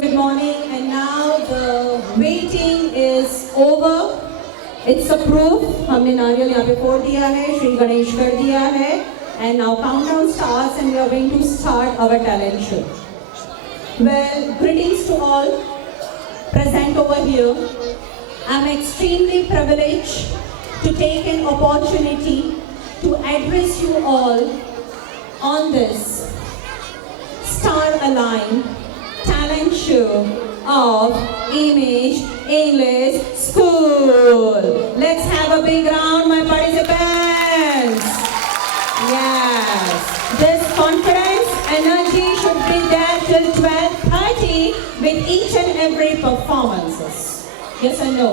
Good morning, and now the waiting is over. It's approved. हमने नारियल यहाँ पे फोड़ दिया है, श्री गणेश कर दिया है, and now countdown starts, and we are going to start our talent show. Well, greetings to all present over here. I'm extremely privileged to take an opportunity to address you all on this star-aligned talent show of Image English School. Let's have a big round, my participants. Yes, this confidence, energy should be there till 12:30 with each and every performances. Yes or no?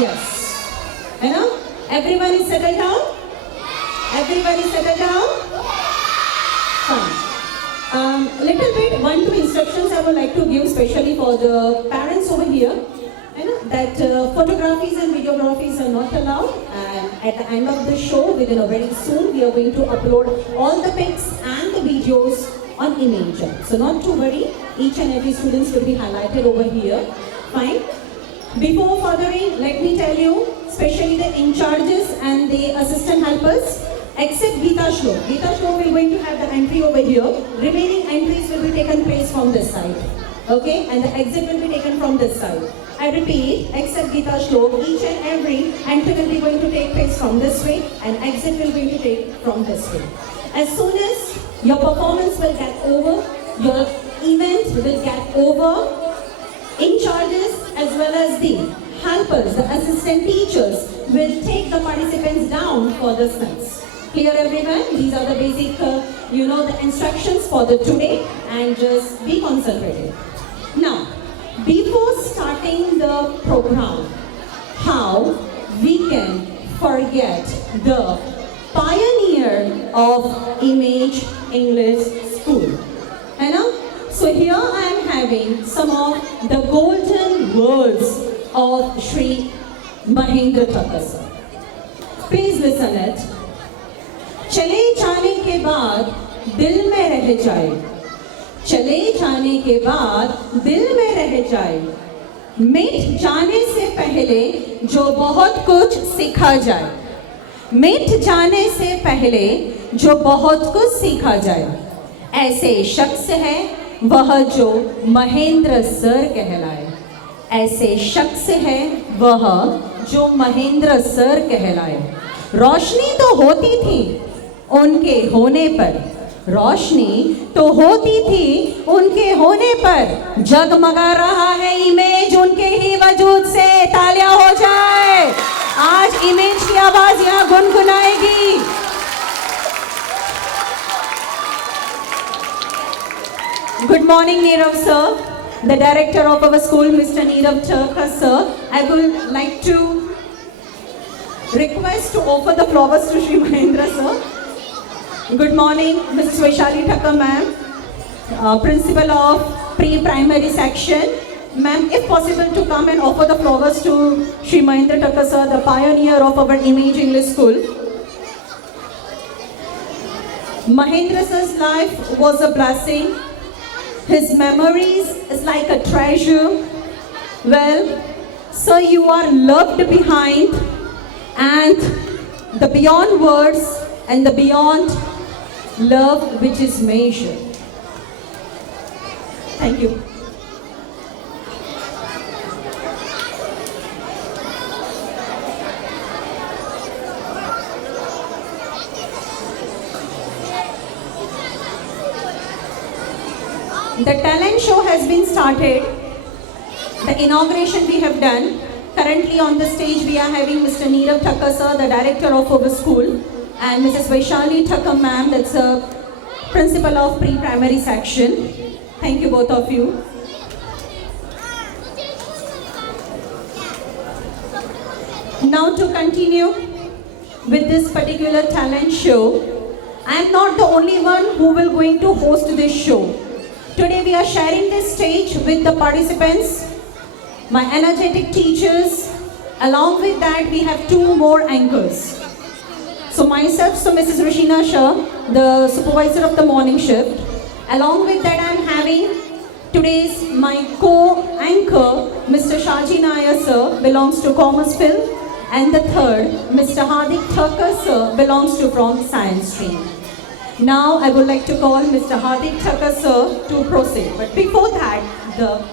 Yes. You know? Everyone is settled down? Everybody settled down? Fine. Little bit, 1-2 instructions I would like to give, especially for the parents over here. You know, that photographies and videographies are not allowed, and at the end of the show, within a very soon, we are going to upload all the pics and the videos on Imager. So not to worry, each and every students will be highlighted over here. Fine. Before furthering, let me tell you, especially the in-charges and the assistant helpers, except Geeta Shlok. Geeta Shlok will going to have the entry over here. Remaining entries will be taken place from this side. Okay? And the exit will be taken from this side. I repeat, except Geeta Shlok, each and every entry will be going to take place from this way, and exit will be to take from this way. As soon as your performance will get over, your event will get over, in charges as well as the helpers, the assistant teachers will take the participants down for the snacks. Clear everyone? These are the basic, the instructions for the today, and just be concentrated. Now, before starting the program, how we can forget the pioneer of Image English School? You know? So here I am having some of the golden words of Shri Mahendra Thakur sir. Please listen it. चले जाने के बाद दिल में रह जाए, चले जाने के बाद दिल में रह जाए, मिट जाने से पहले जो बहुत कुछ सीखा जाए, मिट जाने से पहले जो बहुत कुछ सीखा जाए, ऐसे शख्स है वह जो महेंद्र सर कहलाए, ऐसे शख्स है वह जो महेंद्र सर कहलाए। रोशनी तो होती थी उनके होने पर, रोशनी तो होती थी उनके होने पर, जगमगा रहा है इमेज उनके ही वजूद से। तालियां हो जाए, आज इमेज की आवाज यहाँ गुनगुनाएगी। Good morning, Nirav sir, the director of our school, Mr. Nirav Thakur sir. I would like to request to offer the flowers to Shri Mahendra sir. Good morning, Mrs. Vaishali Thakur ma'am, principal of pre-primary section. Ma'am, if possible to come and offer the flowers to Shri Mahendra Thakur sir, the pioneer of our Image English School. Mahendra sir's life was a blessing. His memories is like a treasure. Well, sir, you are loved behind and the beyond words and the beyond love which is measured. Thank you. The talent show has been started. The inauguration we have done. Currently on the stage we are having Mr. Nirav Thakur sir, the director of our school, and Mrs. Vaishali Thakur ma'am, that's a principal of pre-primary section. Thank you both of you. Now to continue with this particular talent show, I am not the only one who will going to host this show. Today we are sharing this stage with the participants, my energetic teachers. Along with that we have two more anchors. So myself, Mrs. Rashina Shah, the supervisor of the morning shift. Along with that I am having Today's my co-anchor, Mr. Shaji Nair sir, belongs to Commerce Field, and the third, Mr. Hardik Thakkar sir, belongs to from Science stream. Now I would like to call Mr. Hardik Thakkar sir to proceed. But before that,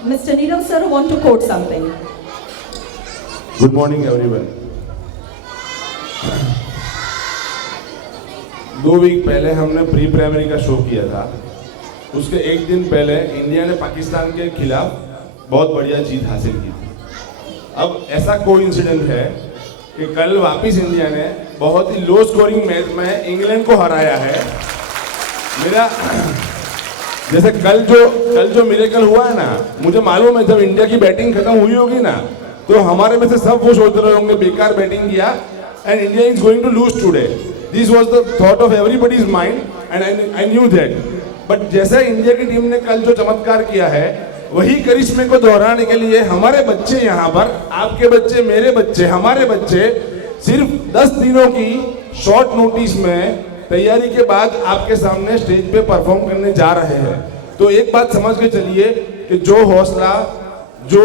Mr. Nirav sir want to quote something. Good morning everyone. 2 वीक पहले हमने pre primary का शो किया था. उसके एक दिन पहले इंडिया ने पाकिस्तान के खिलाफ बहुत बढ़िया जीत हासिल की थी. अब ऐसा कोई इंसिडेंट है कि कल वापस इंडिया ने बहुत ही लो स्कोरिंग मैच में इंग्लैंड को हराया है. मेरा जैसे कल जो मिरेकल हुआ है ना, मुझे मालूम है जब इंडिया की बैटिंग खत्म हुई होगी ना, तो हमारे में से सब वो सोच रहे होंगे बेकार बैटिंग किया and India is going to lose today. This was the thought of everybody's mind and I knew that. But जैसे इंडिया की टीम ने कल जो चमत्कार किया है, वही करिश्मे को दोहराने के लिए हमारे बच्चे यहाँ पर, आपके बच्चे, मेरे बच्चे, हमारे बच्चे सिर्फ 10 दिनों की शॉर्ट नोटिस में तैयारी के बाद आपके सामने स्टेज पे परफॉर्म करने जा रहे हैं. तो एक बात समझ के चलिए कि जो हौसला, जो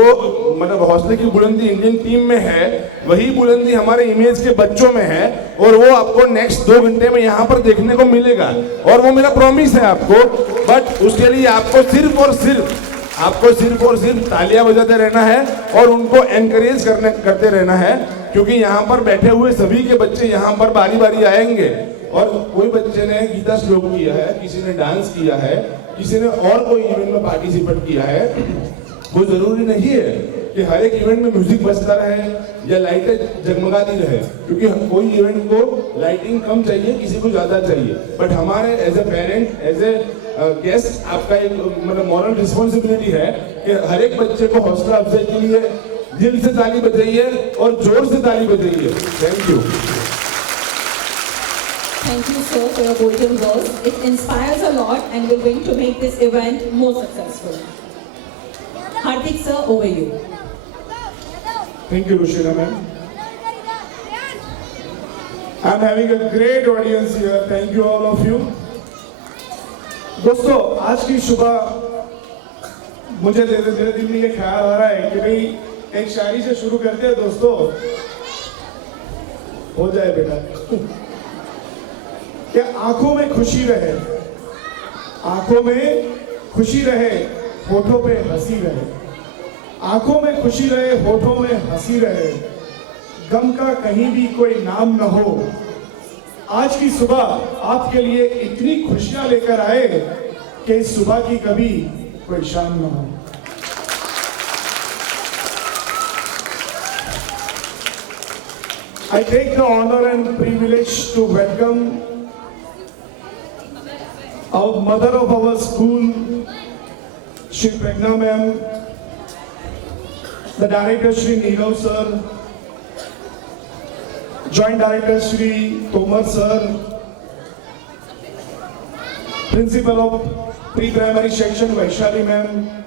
मतलब हौसले की बुलंदी इंडियन टीम में है, वही बुलंदी हमारे इमेज के बच्चों में है, और वो आपको नेक्स्ट 2 घंटे में यहाँ पर देखने को मिलेगा, और वो मेरा प्रॉमिस है आपको. बट उसके लिए आपको सिर्फ और सिर्फ तालियां बजाते रहना है और उनको एनकरेज करते रहना है, क्योंकि यहाँ पर बैठे हुए सभी के बच्चे यहाँ पर बारी बारी आएंगे. और कोई बच्चे ने गीता श्लोक किया है, किसी ने डांस किया है, किसी ने और कोई इवेंट में पार्टिसिपेट किया है. कोई जरूरी नहीं है कि हर एक इवेंट में म्यूजिक बजता रहे या लाइटें जगमगाती रहे, क्योंकि कोई इवेंट को लाइटिंग कम चाहिए, किसी को ज्यादा चाहिए. बट हमारे as a parent, as a guest, आपका एक मतलब मॉरल रिस्पॉन्सिबिलिटी है कि हर एक बच्चे को हौसला अफजाई के लिए दिल से ताली बजाइए और जोर से ताली बजाइए. Thank you. Thank you, sir, for your golden words. It inspires a lot and we're going to make this event more successful. Hardik, sir, over you. Thank you, Rushina ma'am. I'm having a great audience here. Thank you all of you. दोस्तों, आज की सुबह मुझे मेरे दिल में ये ख्याल आ रहा है कि भाई एक शायरी से शुरू करते हैं. दोस्तों, हो जाए बेटा. क्या आंखों में खुशी रहे, आंखों में खुशी रहे, होठों पे हंसी रहे. आंखों में खुशी रहे, होठों में हंसी रहे, गम का कहीं भी कोई नाम न हो. आज की सुबह आपके लिए इतनी खुशियां लेकर आए कि इस सुबह की कभी कोई शाम न हो. I take the honor and privilege to welcome our mother of our school, Shri Pragna ma'am, the director Shri Nirav sir, joint director Shri Tomar sir, principal of pre-primary section Vaishali ma'am,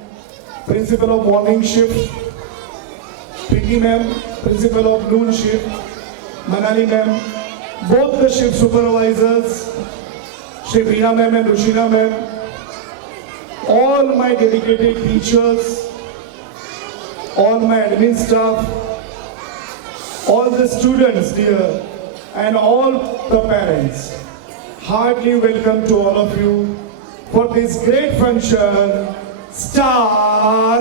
principal of morning shift Preeti ma'am, principal of noon shift Manali ma'am, both the shift supervisors Shri Veena ma'am and Rushina ma'am, all my dedicated teachers, all my admin staff, all the students dear, and all the parents. Heartily welcome to all of you for this great function, Star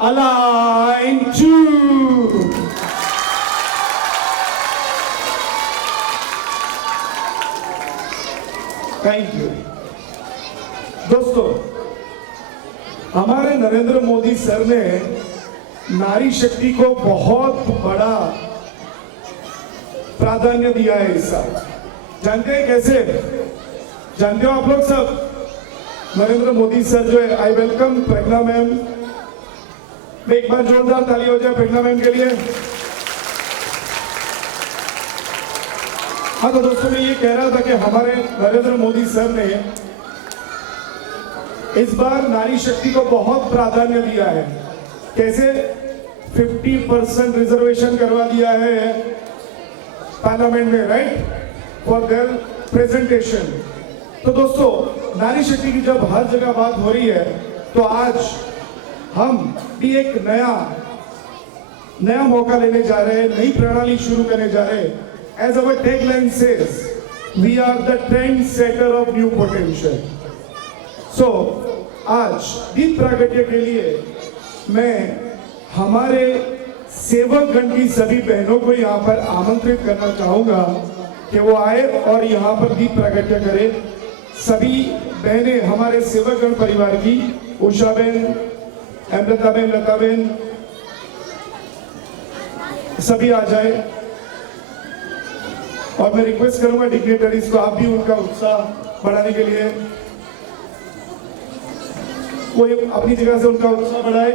Align 2. Thank you. दोस्तों, हमारे नरेंद्र मोदी सर ने नारी शक्ति को बहुत बड़ा प्राधान्य दिया है इस साल. जानते हैं कैसे? जानते हो आप लोग सब? नरेंद्र मोदी सर जो है, आई वेलकम प्रज्ञा मैम. एक बार जोरदार ताली हो जाए प्रज्ञा मैम के लिए. हाँ, तो दोस्तों मैं ये कह रहा था कि हमारे नरेंद्र मोदी सर ने इस बार नारी शक्ति को बहुत प्राधान्य दिया है. कैसे? 50% रिजर्वेशन करवा दिया है पार्लियामेंट में, राइट, फॉर देयर प्रेजेंटेशन. तो दोस्तों, नारी शक्ति की जब हर जगह बात हो रही है, तो आज हम भी एक नया मौका लेने जा रहे हैं, नई प्रणाली शुरू करने जा रहे हैं। As our tagline says, we are the trend setter of new potential. So आज दीप प्रागट्य के लिए मैं हमारे सेवकगण की सभी बहनों को यहाँ पर आमंत्रित करना चाहूंगा कि वो आए और यहाँ पर दीप प्रागट्य करें। सभी बहनें हमारे सेवकगण परिवार की, उषा बहन, अमृता बहन, लता बहन, सभी आ जाए। और मैं रिक्वेस्ट करूंगा डिग्नेटरीज को, आप भी उनका उत्साह बढ़ाने के लिए कोई अपनी जगह से उनका उत्साह बढ़ाए।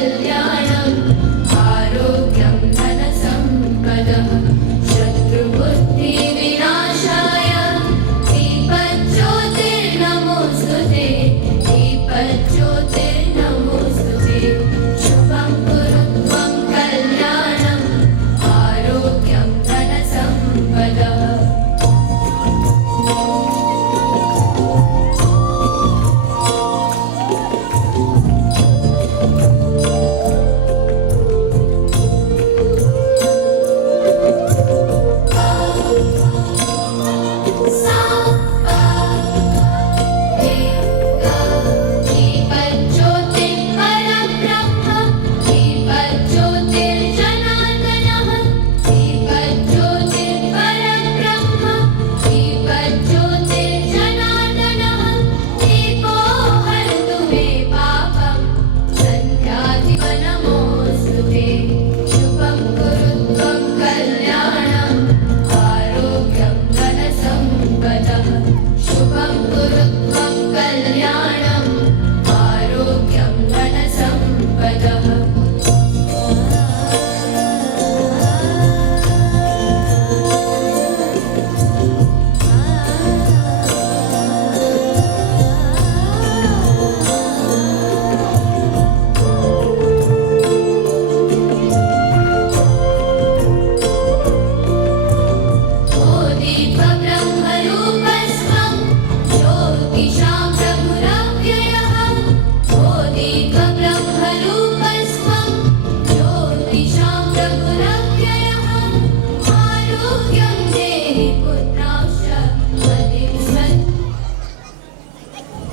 कल्याणं आरोग्यं धनसम्पदः शत्रुबुद्धि विनाशाय दीपज्योतिर्नमोस्तुते दीपज्योतिर्नमोस्तुते शुभं कुरु त्वं कल्याणं आरोग्यं धनसम्पदः।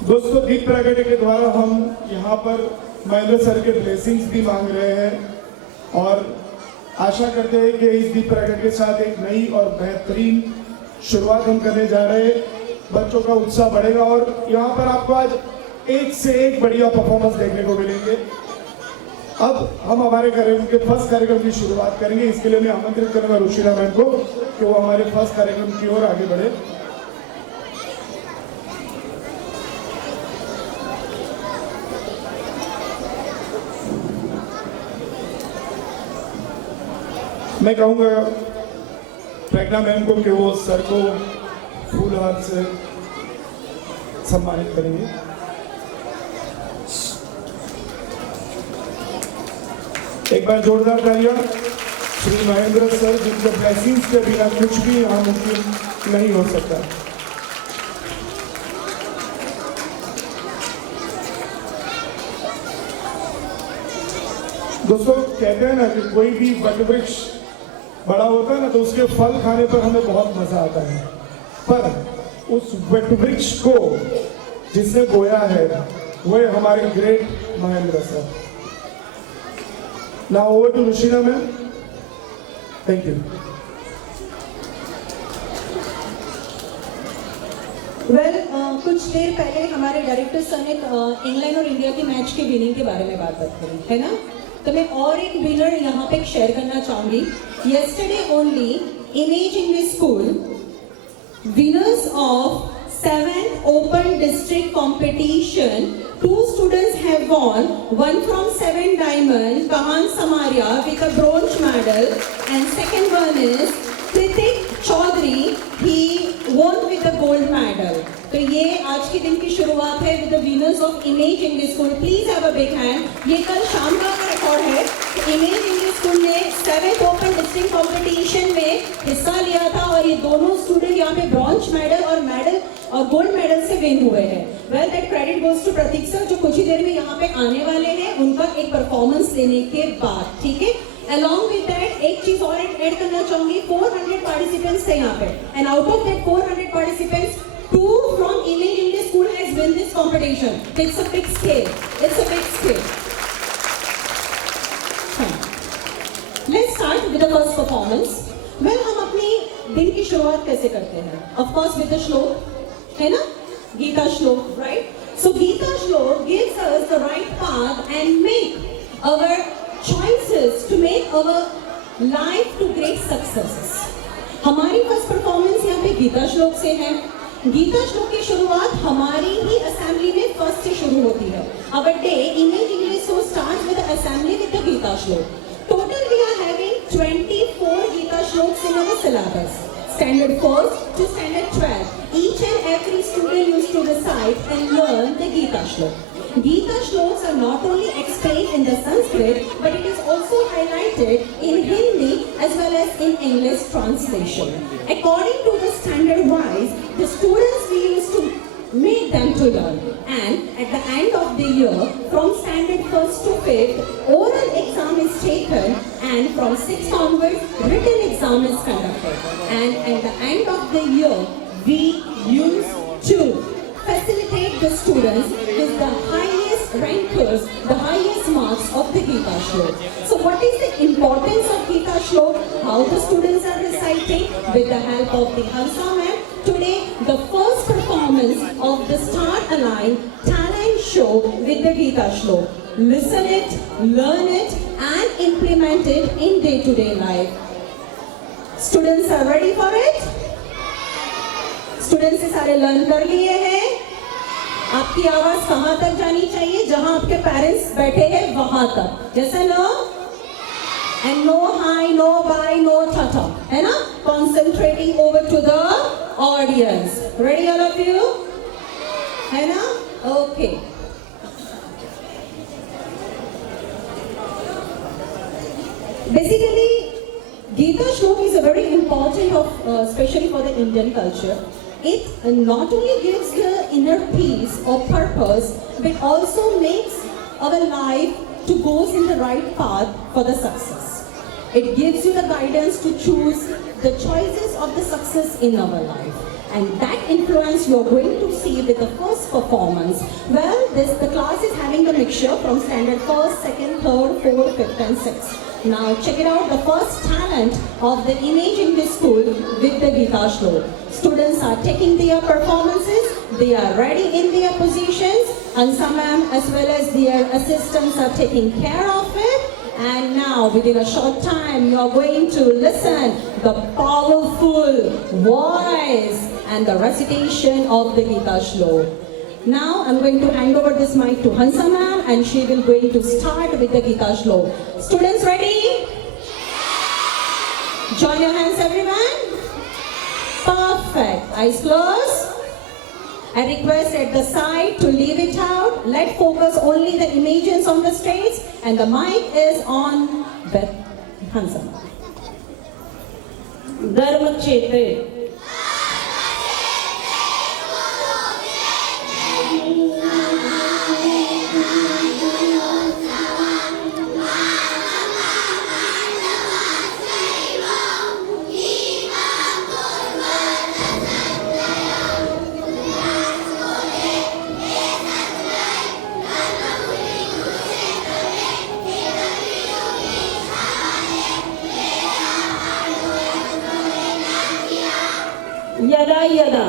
दोस्तों, दीप प्रागट्य के द्वारा हम यहाँ पर महेंद्र सर के ब्लेसिंग्स भी मांग रहे हैं और आशा करते हैं कि इस दीप प्रागट्य के साथ एक नई और बेहतरीन शुरुआत हम करने जा रहे हैं। बच्चों का उत्साह बढ़ेगा और यहाँ पर आपको आज एक से एक बढ़िया परफॉर्मेंस देखने को मिलेंगे। अब हम हमारे कार्यक्रम के फर्स्ट कार्यक्रम की शुरुआत करेंगे। इसके लिए मैं आमंत्रित करूंगा रुशिना मैम को कि वो हमारे फर्स्ट कार्यक्रम की ओर आगे बढ़े। मैं कहूंगा प्रज्ञा मैम को कि वो सर को फूल हार से सम्मानित करेंगे। एक बार जोरदार तालियां श्री महेंद्र सर, जिनके ब्लेसिंग्स के बिना कुछ भी यहाँ मुमकिन नहीं हो सकता। दोस्तों, कहते हैं ना कि कोई भी वट वृक्ष बड़ा होता है ना तो उसके फल खाने पर हमें बहुत मजा आता है, पर उस वट वृक्ष को जिसने बोया है वह हमारे great Mahendra sir. Now over to Rushina ma'am, thank you. Well, कुछ देर पहले हमारे डायरेक्टर सर ने इंग्लैंड और इंडिया के मैच के विनिंग के बारे में बात करी है ना, तो मैं और एक विनर यहाँ पे शेयर करना चाहूंगी। Yesterday only, Image English School, winners of 7th Open District Competition, 2 students have won, one from 7 Diamond, Kahan Samaria with a bronze medal, and second one is Kritik Chaudhary, he won with a gold medal. तो ये आज के दिन की शुरुआत है with the winners of image English school. Please have a big hand. ये कल शाम का रिकॉर्ड है। इमेज इंग्लिश स्कूल ने 7th ओपन डिस्ट्रिक्ट कंपटीशन में हिस्सा लिया था और ये दोनों स्टूडेंट यहाँ पे ब्रॉन्ज मेडल और गोल्ड मेडल से विन हुए हैं. Well that credit goes to Prateek sir, जो कुछ ही देर में यहाँ पे आने वाले हैं उनका एक परफॉर्मेंस लेने के बाद. ठीक है, अलॉन्ग विद दैट एक चीज और ऐड करना चाहूंगी. 400 पार्टिसिपेंट्स थे यहाँ पे, एंड आउट ऑफ दैट 400 पार्टिसिपेंट्स 2 from Image English School has won this competition. It's a big scale. It's a big scale. Let's start with the first performance. Well, हम अपनी दिन की शुरुआत कैसे करते हैं? Of course with the श्लोक, है ना? गीता श्लोक, right? So गीता श्लोक gives us the right path and make our choices to make our life to great successes. हमारी फर्स्ट परफॉर्मेंस यहाँ पे गीता श्लोक से है. गीता श्लोक की शुरुआत हमारी ही असेंबली में फर्स्ट से शुरू होती है. Our day Image English so starts with the assembly with the Gita श्लोक. Total we are having 24 Gita shloks in our syllabus. Standard 1st to standard 12. Each and every student used to recite and learn the Gita shlok. Gita shloks are not only explained in the Sanskrit, but it is also highlighted in Hindi as well as in English translation. According to the standard wise, the students we used to make them to learn, and at the end of the year from standard 1st to 5th oral exam is taken, and from 6th onwards written exam is conducted, and at the end of the year we used to facilitate the students with the highest rankers, the highest marks of the Gita Shlok. So what is the importance of Gita Shlok? How the students are reciting with the help of the Hansa ma'am. Today, the first performance of the Star Align talent show with the Gita Shlok. Listen it, learn it, and implement it in day-to-day life. Students are ready for it? Students सारे learn कर लिए हैं? आपकी आवाज कहाँ तक जानी चाहिए? जहाँ आपके पेरेंट्स बैठे हैं वहाँ तक. जैसा ना? And no hi, no bye, no tata. है ना? Concentrating over to the audience. Ready all of you? है ना? Okay. Basically, Gita Shlok is a very important especially for the Indian culture. It not only gives the inner peace or purpose, but also makes our life to goes in the right path for the success. It gives you the guidance to choose the choices of the success in our life. And that influence you are going to see with the first performance. Well, the class is having a mixture from standard 1st, 2nd, 3rd, 4th, 5th and 6th. Now check it out, the first talent of the Image English School with the Gita Shlok. Students are taking their performances, they are ready in their positions, and some ma'am as well as their assistants are taking care of it. And now within a short time you are going to listen the powerful voice and the recitation of the Gita Shlok. Now I'm going to hand over this mic to Hansa ma'am, and she will going to start with the Gita Shlok. Students ready? Join your hands everyone. Perfect. Eyes closed. I request at the side to leave it out. Let focus only the images on the stage, and the mic is on Beth Hansa. धर्म क्षेत्रे यदा यदा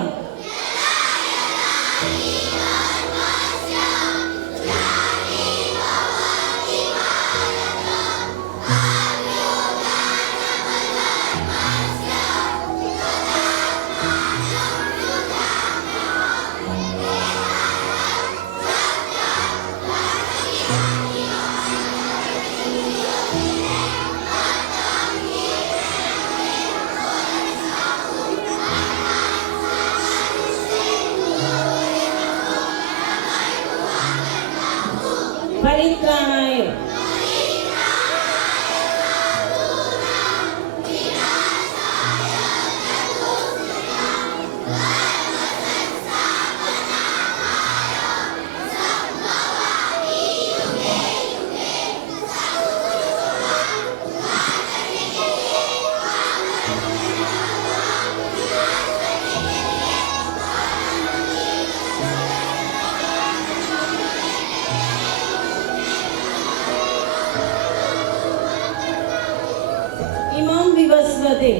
विवस्वते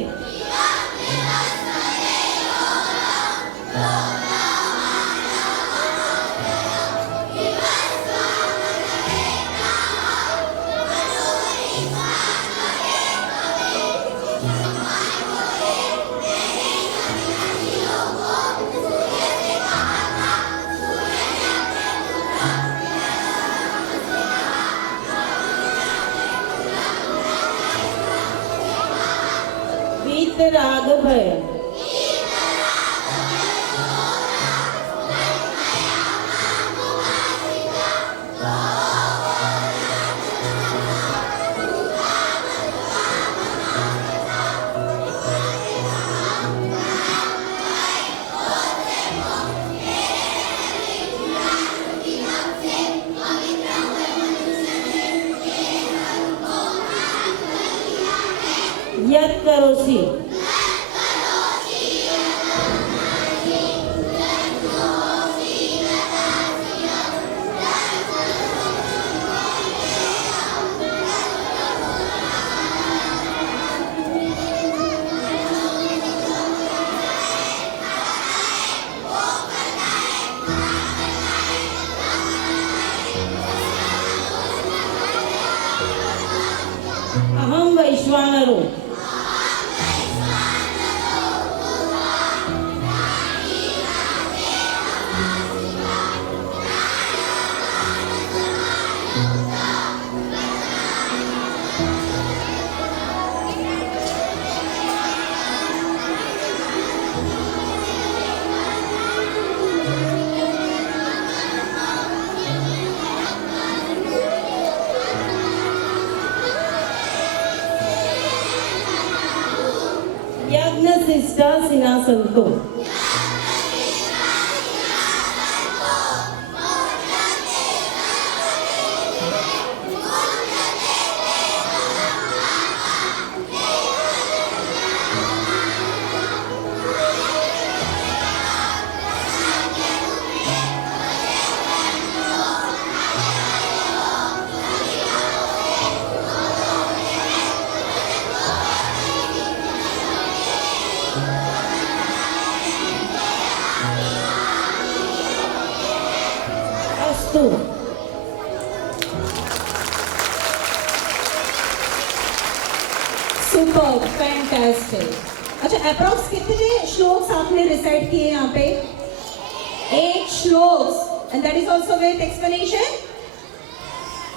वीतराग भय यत् करोसि अहं वैश्वानरो यज्ञशिष्टा सिनासन्तो अस्तु सुपर फैंटास्टिक। अच्छा, अप्रॉक्स कितने श्लोक्स आपने रिसाइट किए यहाँ पे? 8 shlokas and that is also with explanation,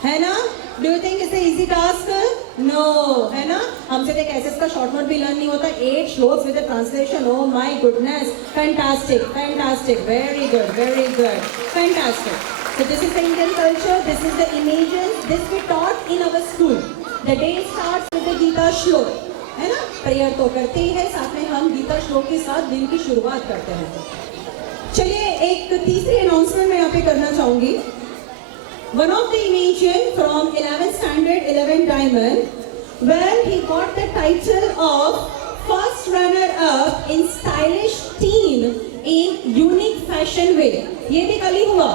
है ना? Do you think it's easy task? No, है ना? हमसे तो एक एसएस का शॉर्ट नोट भी लर्न नहीं होता। 8 shlokas with the translation, oh my goodness, fantastic fantastic, very good fantastic. So this is the Indian culture, this is the images, this we taught in our school. The day starts with the Gita श्लोक, है ना? प्रेयर तो करते ही है, साथ में हम गीता श्लोक के साथ दिन की शुरुआत करते हैं। चलिए, एक तीसरी अनाउंसमेंट मैं यहाँ पे करना चाहूंगी। One of the Imagine from 11th standard 11 Diamond, well, he got the title of first runner-up in stylish teen in unique fashion way. ये भी कल ही हुआ।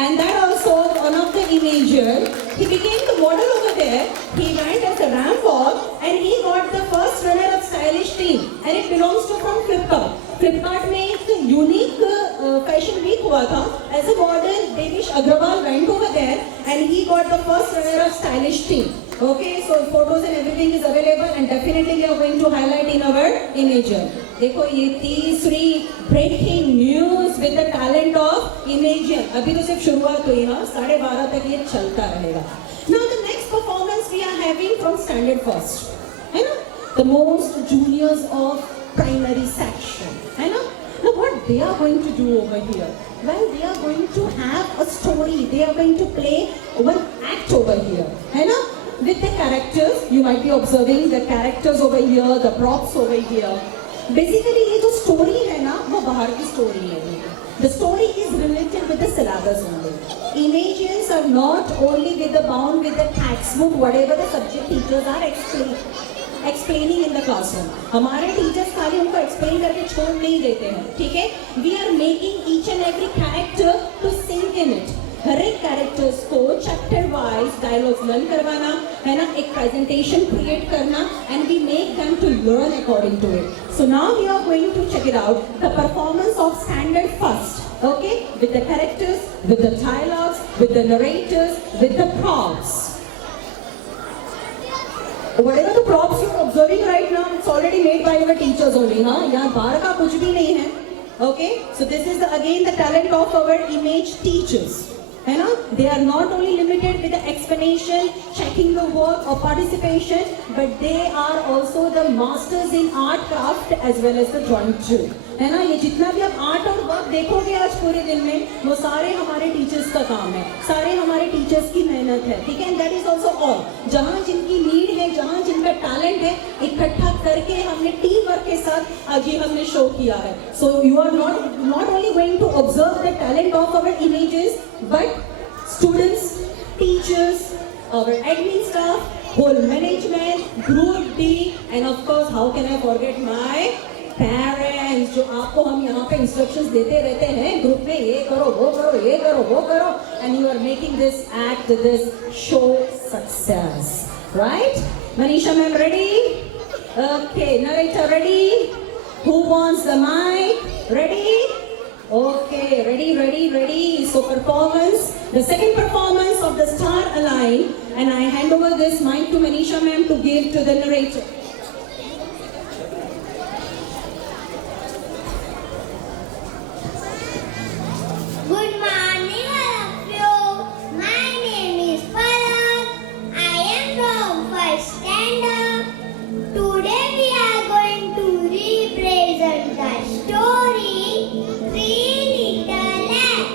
And that also one of the Imager, he became the model over there. He went as a ramp walk and he got the first runner-up stylish teen, and it belongs to from Flipkart. Flipkart में एक unique fashion week हुआ था. As a model, Devish Agrawal went over there and he got the first runner-up stylish teen. Okay, so photos and everything is available and definitely we are going to highlight in our Imager. देखो, ये तीसरी breaking news with the talent of Imager. अभी तो सिर्फ शुरुआत हुई है, 12:30 तक ये चलता रहेगा. Now the next performance we are having from standard first, है ना? The most juniors of primary section, है ना? Now what they are going to do over here? Well, they are going to have a story. They are going to play one act over here, है ना? With the characters, you might be observing the characters over here, the props over here. Basically, ये जो story है ना, वो बाहर की story है. The story is related with the syllabus only. Images are not only with the bound with the textbook, whatever the subject teachers are explaining in the classroom. हमारे teachers खाली उनको explain करके छोड़ नहीं देते हैं, ठीक है? We are making each and every character to sink in it. हर एक कैरेक्टर्स को चैप्टर वाइज डायलॉग्स लर्न करवाना है ना, एक प्रेजेंटेशन क्रिएट करना, and we make them to learn according to it. So now we are going to check it out, the performance of standard first. Okay, with the characters, with the dialogues, with the narrators, with the props. Whatever the props you're observing right now, it's already made by your teachers only, हाँ? यहाँ बाहर का कुछ भी नहीं है. Okay, so this is again the talent of our image teachers. है ना? They are not only limited with the explanation, checking the work or participation, but they are also the masters in art craft as well as the drawing too. है ना? ये जितना भी आप आर्ट और वर्क देखोगे आज पूरे दिन में, वो सारे हमारे टीचर्स का काम है, सारे हमारे टीचर्स की मेहनत है. ठीक है? That is also all. जहाँ जिनकी नीड है, जहाँ जिनका टैलेंट है, इकट्ठा करके हमने टीम वर्क के साथ आज ये हमने शो किया है. So you are not only going to observe the talent of our images, but students, teachers, our admin staff, whole management, group D, and of course, how can I forget my parents, जो आपको हम यहाँ पे instructions देते रहते हैं ग्रुप में, ये करो, वो करो, ये करो, वो करो, and you are making this act, this show success, right? Manisha ma'am ready? Okay, narrator ready? Who wants the mic? Ready? Okay, ready. So performance, the second performance of the Star Align, and I hand over this mic to Manisha ma'am to give to the narrator. Good morning, all of you. My name is Palak. I am from first standard. Today we are going to represent the story Three Little Lamb.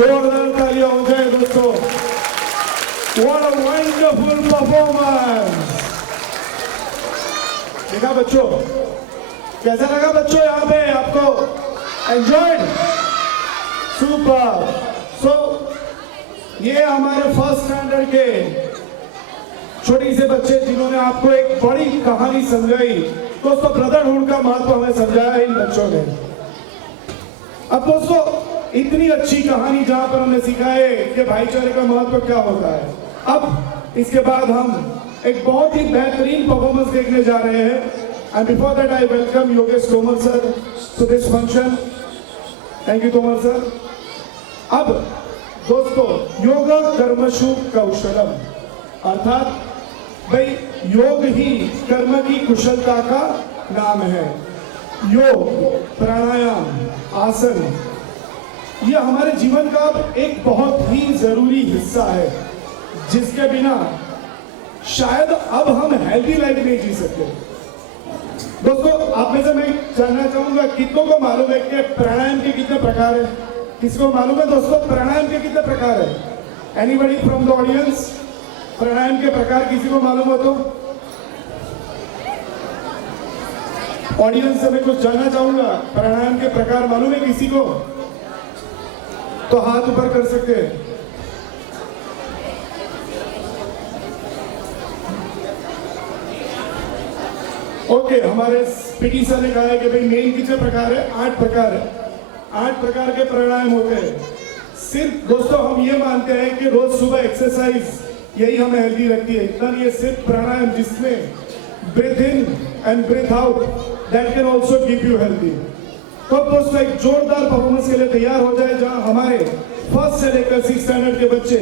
जोरदार तालियां हो जाए दोस्तों। What a wonderful performance! देखा बच्चों, कैसा लगा बच्चों यहाँ पे आपको? Enjoyed? Super! So, ये हमारे फर्स्ट स्टैंडर्ड के छोटी से बच्चे जिन्होंने आपको एक बड़ी कहानी समझाई। दोस्तों, ब्रदरहुड का महत्व हमें समझाया इन बच्चों ने। अब दोस्तों, इतनी अच्छी कहानी जहां पर हमने सीखा है कि भाईचारे का महत्व क्या होता है। अब इसके बाद हम एक बहुत ही बेहतरीन परफॉर्मेंस देखने जा रहे हैं। And before that I welcome Yogesh Tomar sir to this function. Thank you Tomar sir. अब दोस्तों, योग कर्मशु कौशलम, अर्थात भाई योग ही कर्म की कुशलता का नाम है। योग, प्राणायाम, आसन, ये हमारे जीवन का एक बहुत ही जरूरी हिस्सा है, जिसके बिना शायद अब हम हेल्दी लाइफ नहीं जी सकते। दोस्तों, आप में से मैं जानना चाहूंगा, कितनों को मालूम है कि प्राणायाम के कितने प्रकार है? किसको मालूम है दोस्तों प्राणायाम के कितने प्रकार है? Anybody from the audience? प्राणायाम के प्रकार किसी को मालूम हो तो ऑडियंस से मैं कुछ जानना चाहूंगा। प्राणायाम के प्रकार मालूम है किसी को? तो हाथ ऊपर कर सकते हैं। ओके, हमारे पीटी सर ने कहा है कि भाई मेन कितने प्रकार है? 8 प्रकार है। 8 प्रकार के प्राणायाम होते हैं। सिर्फ दोस्तों हम ये मानते हैं कि रोज सुबह एक्सरसाइज यही हमें हेल्दी रखती है, इतना नहीं, ये सिर्फ प्राणायाम जिसमें breathe in and breathe out, that can also keep you healthy. तो दोस्तों, एक जोरदार परफॉर्मेंस के लिए तैयार हो जाए, जहां हमारे फर्स्ट से लेकर 6 स्टैंडर्ड के बच्चे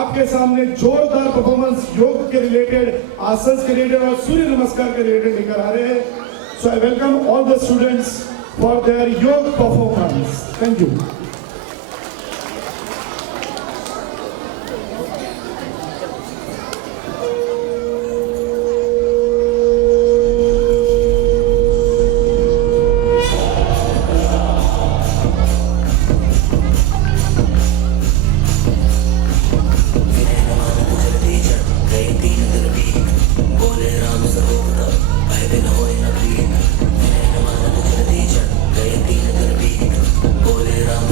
आपके सामने जोरदार परफॉर्मेंस योग के रिलेटेड, आसन के रिलेटेड और सूर्य नमस्कार के रिलेटेड लेकर आ रहे हैं। So I welcome all the students for their yoga performance. Thank you. बोले राम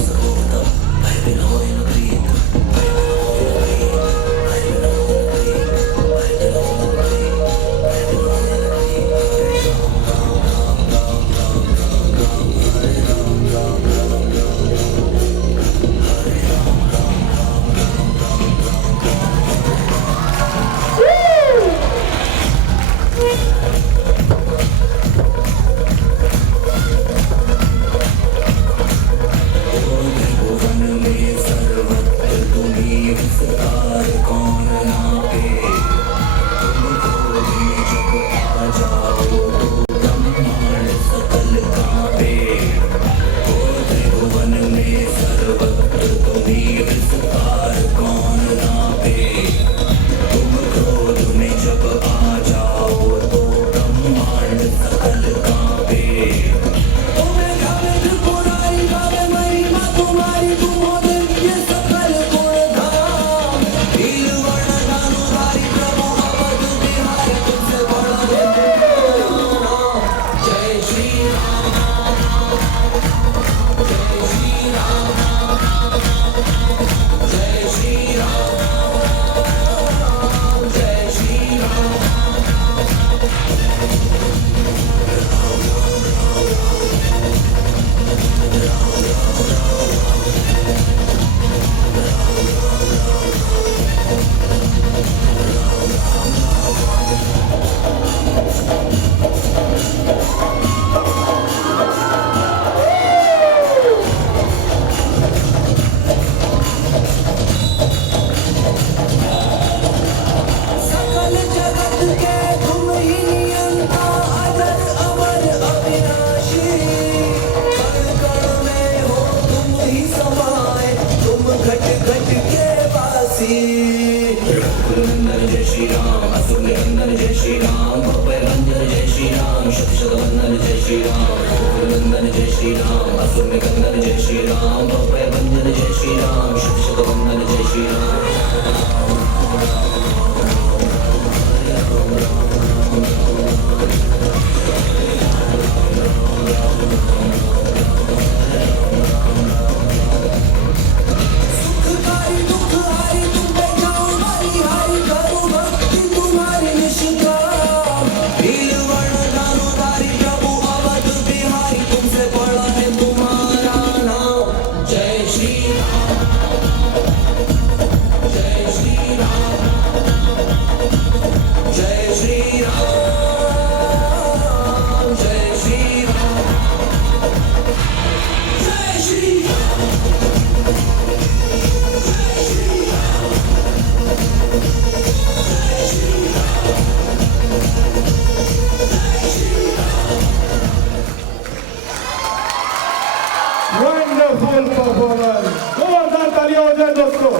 वंडरफुल परफॉर्मेंस, जोरदार तालियां हो जाए दोस्तों।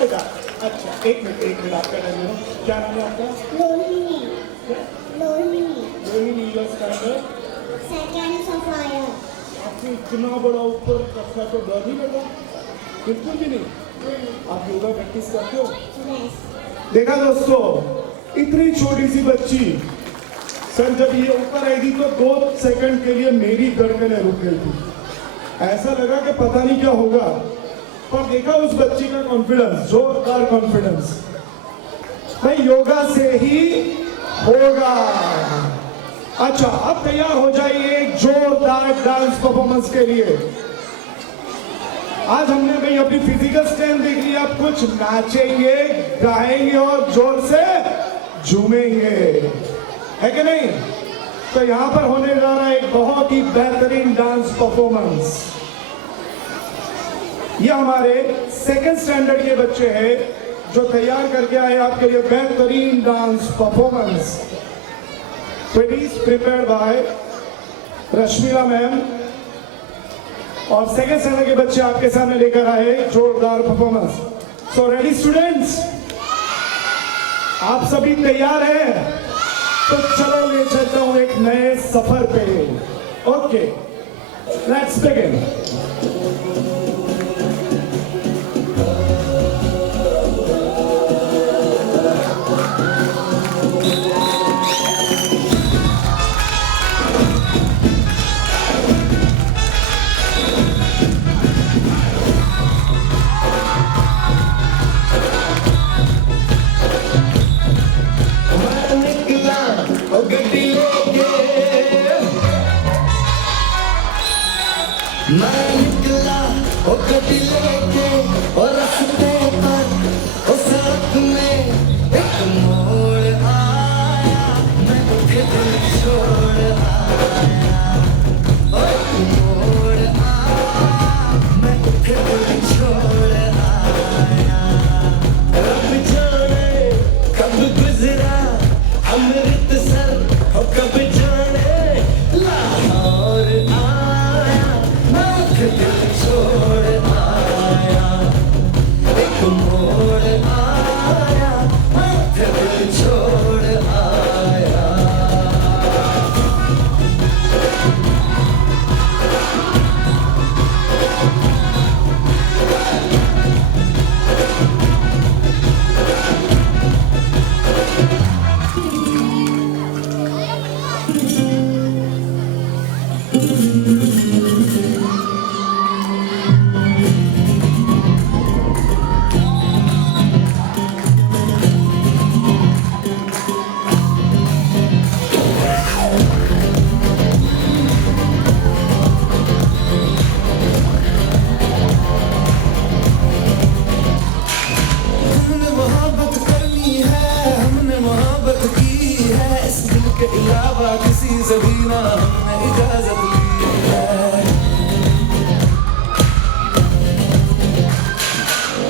बेटा अच्छा एक मिनट आपका नाम है, क्या नाम है आपका? Lonely. Lonely. Rohini your standard. Second supplier. आपको इतना बड़ा ऊपर रखा तो डर नहीं लगा? बिल्कुल भी नहीं। आप योगा प्रैक्टिस करते हो? Yes. देखा दोस्तों, इतनी छोटी सी बच्ची सर जब ये ऊपर आई थी तो 2 सेकंड के लिए मेरी धड़कनें रुक गई थी। ऐसा लगा कि पता नहीं क्या होगा, पर देखा उस बच्ची का कॉन्फिडेंस, जोरदार कॉन्फिडेंस। भाई योगा से ही होगा। अच्छा अब तैयार हो जाइए एक जोरदार डांस परफॉर्मेंस के लिए। आज हमने भाई अपनी फिजिकल स्ट्रेंथ देख ली, आप कुछ नाचेंगे, गाएंगे और जोर से झूमेंगे, है कि नहीं? तो यहां पर होने जा रहा है एक बहुत ही बेहतरीन डांस परफॉर्मेंस। ये हमारे सेकंड स्टैंडर्ड के बच्चे हैं जो तैयार करके आए आपके लिए बेहतरीन dance performance. It is prepared by Rashmila मैम और सेकंड स्टैंडर्ड के बच्चे आपके सामने लेकर आए जोरदार परफॉर्मेंस। सो रेडी स्टूडेंट्स, आप सभी तैयार हैं? तो चलो ले चलता हूं एक नए सफर पे। Okay let's begin. मैं निकला ओ गड्डी लेके और रास्ते पर ओ सड़क में एक मोड़ आया, मैं उठे दिल छोड़ आया। ओ एक मोड़ आया, मैं उठे दिल छोड़ आया। रब जाने कब गुजरा अमृतसर और कब जाने लाहौर आया, दिल छोड़ आया। एक मोड़ आया, दिल छोड़ आया। के अलावा किसी से भी ना हमने इजाजत ली है।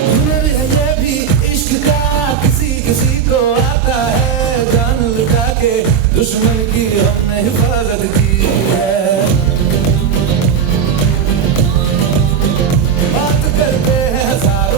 हुनर है ये भी इश्क का, किसी किसी को आता है, जान लुटा के दुश्मन की हमने हिफाजत की है। बात करते हैं हजारों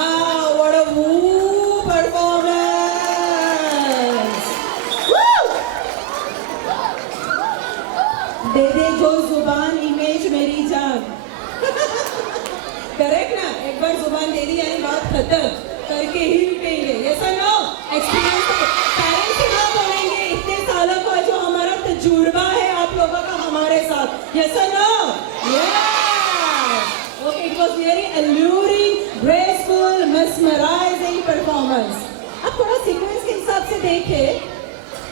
Wow, what a woo performance! Woo! दे दे जो जुबान इमेज मेरी जान करेक्ट ना एक बार जुबान दे दी यानी बात खत्म करके ही लुटेंगे यस और नो एक्सपीरियंस पेरेंट्स से ना बोलेंगे इतने सालों का जो हमारा तजुर्बा है आप लोगों का हमारे साथ यस और no yes okay it was very alluring graceful mesmerizing performance अब थोड़ा सीक्वेंस के हिसाब से देखें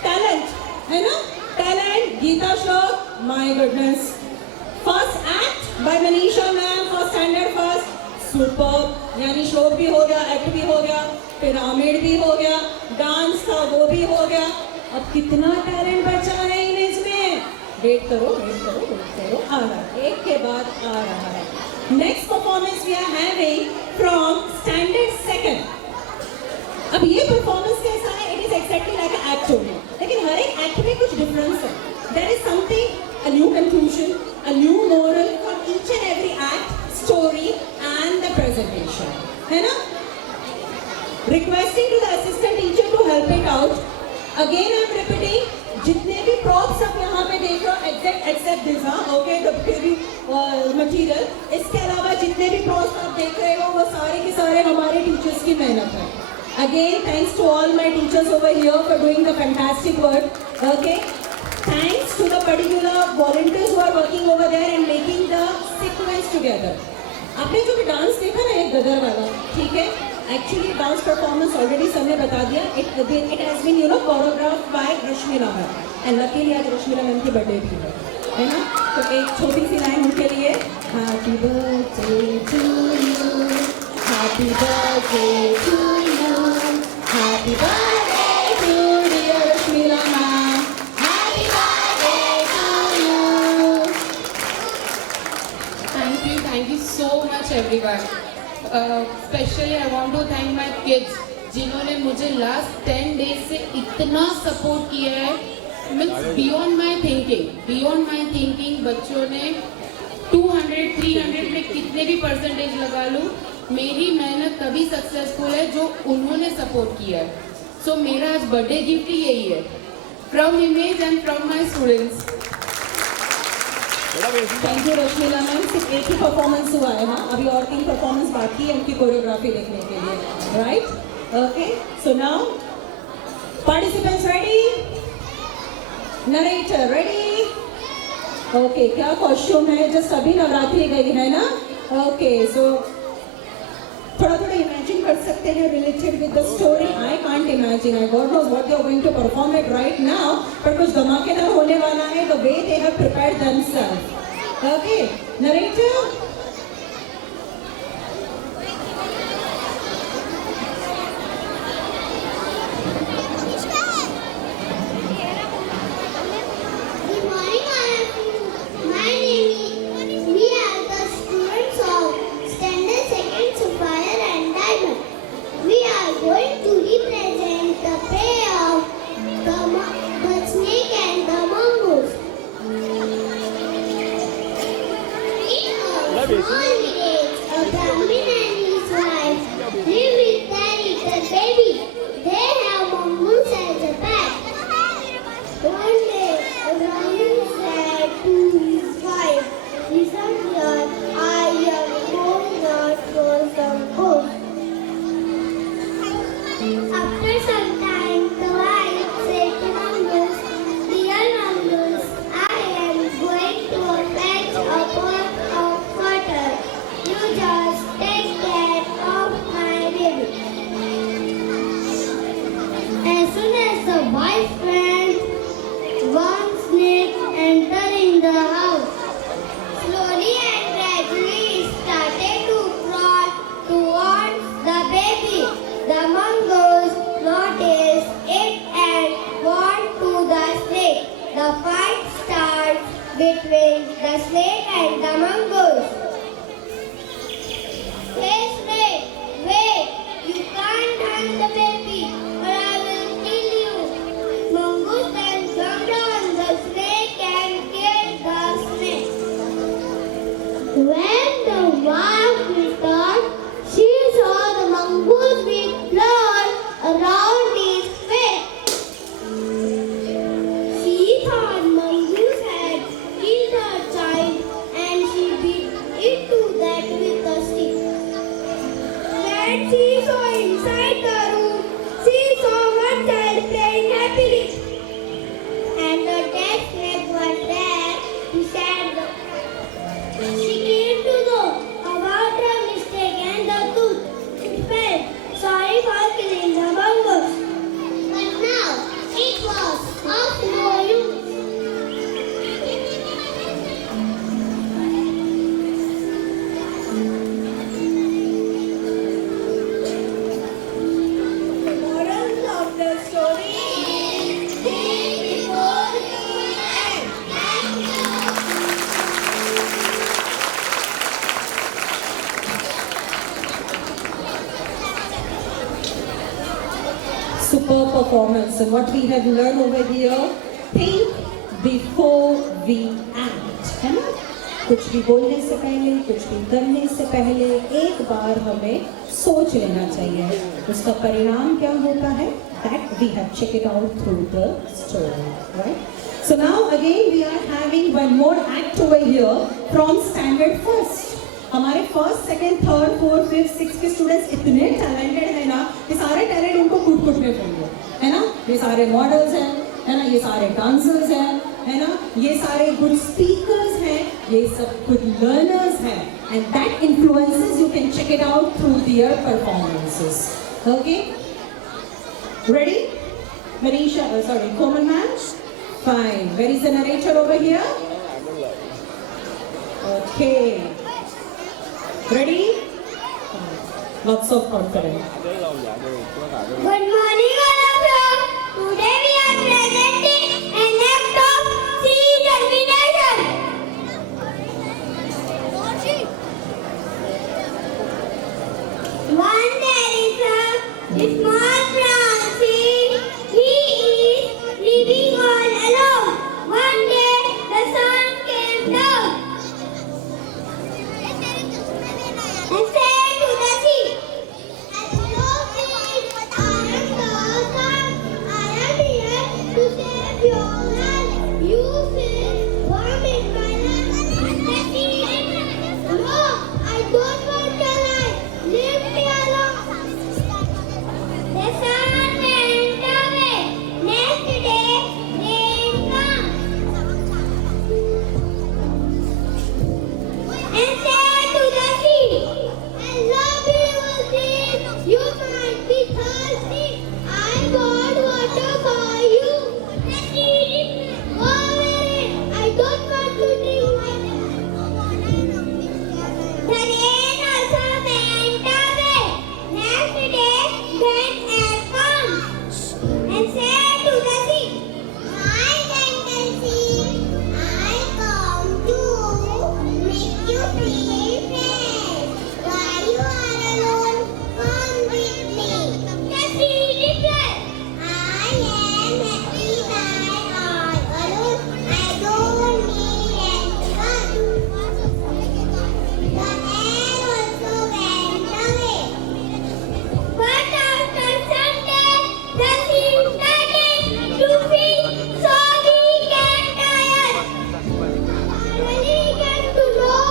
टैलेंट है ना टैलेंट गीता श्लोक my goodness first act by Manisha ma'am first standard first super यानी श्लोक भी हो गया एक्ट भी हो गया पिरामिड भी हो गया डांस था वो भी हो गया अब कितना टैलेंट बचा है इमेज में वेट करो आ रहा है एक के बाद आ रहा है next performance we are having from standard second अब ये परफॉर्मेंस कैसा है it is exactly like a act only लेकिन हर एक एक्ट में कुछ डिफरेंस है there is something a new conclusion a new moral for each and every act story and the presentation है ना requesting to the assistant teacher to help it out again I am repeating जितने भी props आप यहाँ पे देख रहे हो except this okay the baby material इसके अलावा जितने भी props आप देख रहे हो वो सारे के सारे हमारे teachers की मेहनत है again thanks to all my teachers over here for doing the fantastic work okay thanks to the particular volunteers who are working over there and making the sequence together आपने जो भी डांस देखा ना एक गदर वाला ठीक है actually dance performance already sir ने बता दिया it has been you know choreographed by Rashmila ma'am and luckily आज रश्मिला मैम की बर्थडे भी है ना तो एक छोटी सी लाइन उनके लिए happy birthday to you happy birthday to you happy birthday to dear Rashmila ma'am happy birthday to you Thank you so much everyone. Especially I want to thank my kids जिन्होंने मुझे last 10 days से इतना support किया है means beyond my thinking बच्चों ने 200-300 में कितने भी परसेंटेज लगा लूँ मेरी मेहनत तभी सक्सेसफुल है जो उन्होंने सपोर्ट किया है सो मेरा आज बर्थडे गिफ्ट ही यही है from image and from my students thank you Rashmila मैम सिर्फ एक ही परफॉर्मेंस हुआ है हाँ अभी और 3 परफॉर्मेंस बाकी है उनकी कोरियोग्राफी देखने के लिए right okay so now participants ready narrator ready okay क्या कॉस्ट्यूम है जस्ट अभी नवरात्रि गई है ना ओके सो थोड़ा इमेजिन कर सकते हैं related with the story I can't imagine I God knows what they are going to perform it right now but कुछ धमाकेदार होने वाला है the way they have prepared themselves okay narrator Good morning, all of you. My name is. We are the students of Standard Second Sapphire and Diamond. We are going to represent the play of the snake and the mongoose. In a small village, a Brahmin and his wife live with their little baby. They have mongoose as a pet. One day, the Brahmin said to his wife, "Listen here, I am going out for some food." After some time, the wife said to Mongoose, "Dear Mongoose, I am going to fetch a pot of water. You just take care of my baby." As soon as the wife went, one snake entered in the house. Slowly and gradually it started to crawl towards the baby. The mongoose noticed it and warned to the snake. The fight starts between the snake and the mongoose. Hey snake, wait! You can't harm the baby or I will kill you. Mongoose then jumped on the snake and killed the snake. When the wife returned, she saw the saw inside the room. She saw one child playing happily. And the dead snake was there beside the. She came to know about the mistake and the truth. It felt sorry for killing the mongoose. But now it was of no use. Moral of the story is think before you act. Superb performance. And what we have learned over here, think before we act. है ना? कुछ भी बोलने से पहले, कुछ भी करने से पहले एक बार हमें सोच लेना चाहिए उसका परिणाम क्या होता है. That we have checked it out through the story, right? So now again we are having one more act over here from standard first. हमारे first second third fourth fifth six के स्टूडेंट्स इतने टैलेंटेड है ना, ये सारे टैलेंट उनको कूट कूट में फेंक है ना. ये सारे मॉडल्स हैं, है ना, ये सारे डांसर्स हैं, है ना, ये सारे गुड स्पीकर्स हैं, ये सब गुड लर्नर्स हैं. And that influences you can check it out through their performances. Okay, ready? Manisha, sorry, Komal ma'am? Fine. Where is the narrator over here? Okay. Ready? Lots of confidence. Good morning, all of you. Today we are presenting an act of sea termination. One there is a small brown sea. He is living all alone. One day the sun came down and said to the sea, "Hello, fish. I am the sun. I am here to save your life. You feel warm in my life." The sea replied, "No, I don't want your life. Leave me alone." The sun went away. Next day, rain came and said to the sea, "Hello, beautiful sea. You might be thirsty. I got water for you." The sea replied, "Go away. I don't want to drink water." The rain also went away. Next day, then air comes and said to the sea, "My gentle sea, I come to make you feel fresh. While you are alone, come with me." The sea replied, "I am happy while all alone. I don't need anyone." The air also went away. But after some days, the sea started to feel so weak and tired. Finally came to know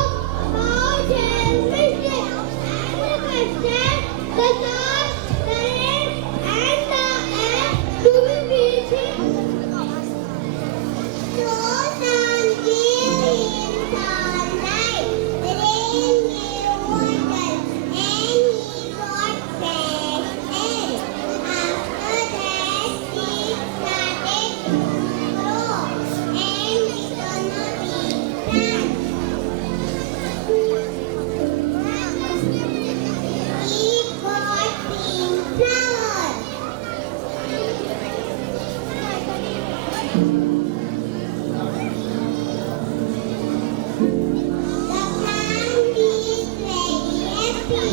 about his mistake and requested the sun, the rain, and the air to be with him. So sun gave him sunlight, the rain gave water, and he got fresh air. After that, he started to grow and become a big plant. He got pink flowers. The plant is very happy.